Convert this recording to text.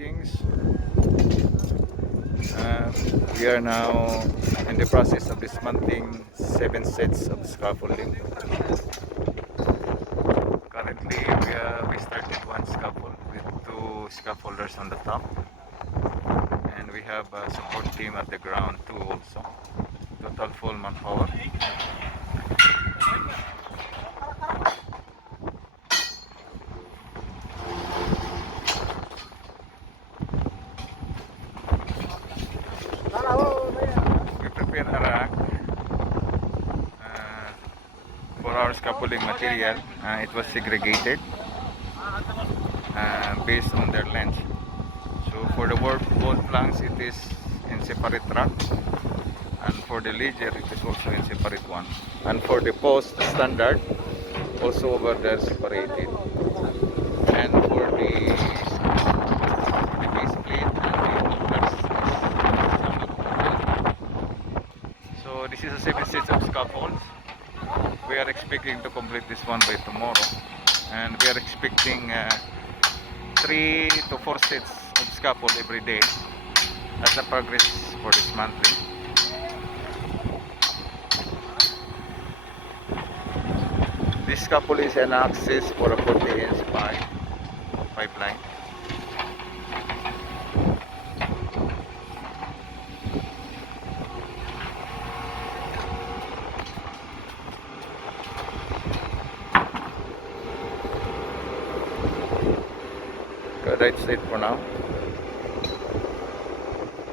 Greetings. We are now in the process of dismantling 7 sets of scaffolding. Currently, we started one scaffold with 2 scaffolders on the top, and we have a support team at the ground too also. Total full manpower. We prepare a rack for our scaffolding material. It was segregated based on their length. So for the wall planks, it is in separate rack, and for the ledger, it is also in separate one. And for the post standard, also over there separated. And for the base plate and the holders is. So this is a 7 sets of scaffolds. We are expecting to complete this one by tomorrow, and we are expecting 3 to 4 sets of scaffold every day as a progress for dismantling. This scaffold is an access for a 40-inch pipeline. Okay, that's it for now.